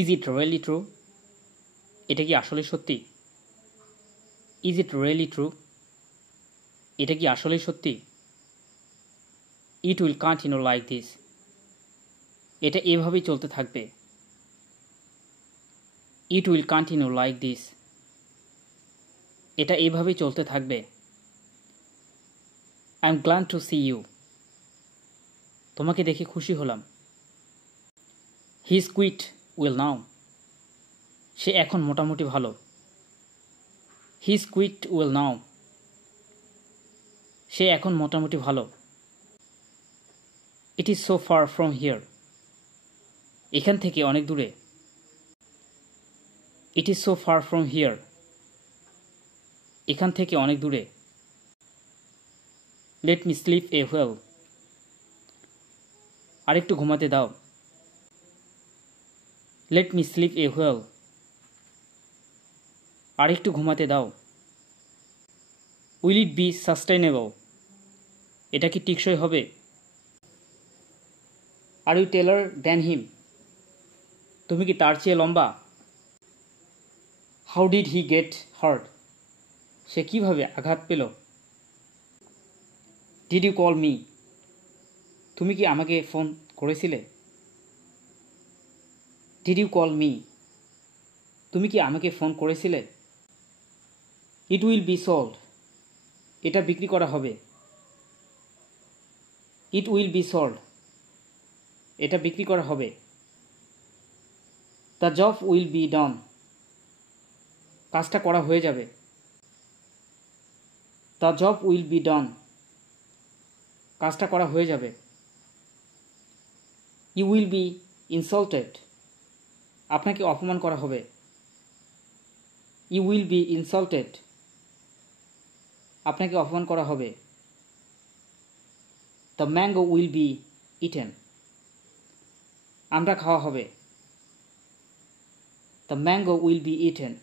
Is it really true? এটা কি আসলে সত্যি? Is it really true? এটা কি আসলেই সত্যি? It will continue like this. এটা এভাবেই চলতে থাকবে। It will continue like this. এটা এভাবেই চলতে থাকবে। I am glad to see you. তোমাকে দেখে খুশি হলাম। He is quite well now. সে এখন মোটামুটি ভালো। He is quite well now. সে এখন মোটামুটি ভালো। It is so far from here. এখান থেকে অনেক দূরে। It is so far from here. এখান থেকে অনেক দূরে। Let me sleep a while. আরেকটু ঘুমাতে দাও। Let me sleep a while. আরেকটু ঘুমাতে দাও। Will it be sustainable. এটা কি টেকসই হবে? Are you taller than him. তুমি কি তার চেয়ে লম্বা? How did he get hurt. সে কিভাবে আঘাত পেল? Did you call me. তুমি কি আমাকে ফোন করেছিলে? Did you call me. তুমি কি আমাকে ফোন করেছিলে? ইট উইল বি সোল্ড। এটা বিক্রি করা হবে। It will be sold. এটা বিক্রি করা হবে। The job will be done. কাজটা করা হয়ে যাবে। The job will be done. কাজটা করা হয়ে যাবে। You will be insulted. আপনাকে অপমান করা হবে। You will be insulted. আপনাকে অপমান করা হবে। The mango will be eaten. আমরা খাওয়া হবে। The mango will be eaten.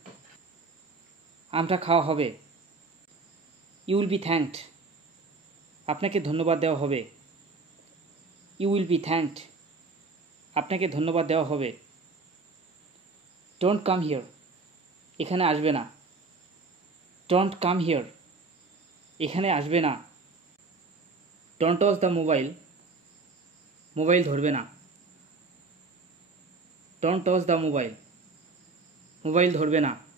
আমরা খাওয়া হবে। You will be thanked. আপনাকে ধন্যবাদ দেওয়া হবে। You will be thanked. আপনাকে ধন্যবাদ দেওয়া হবে। Don't come here. এখানে আসবে না। Don't come here. এখানে আসবে না। Don't touch the mobile. Mobile ধরবে না। Don't touch the mobile. Mobile ধরবে না।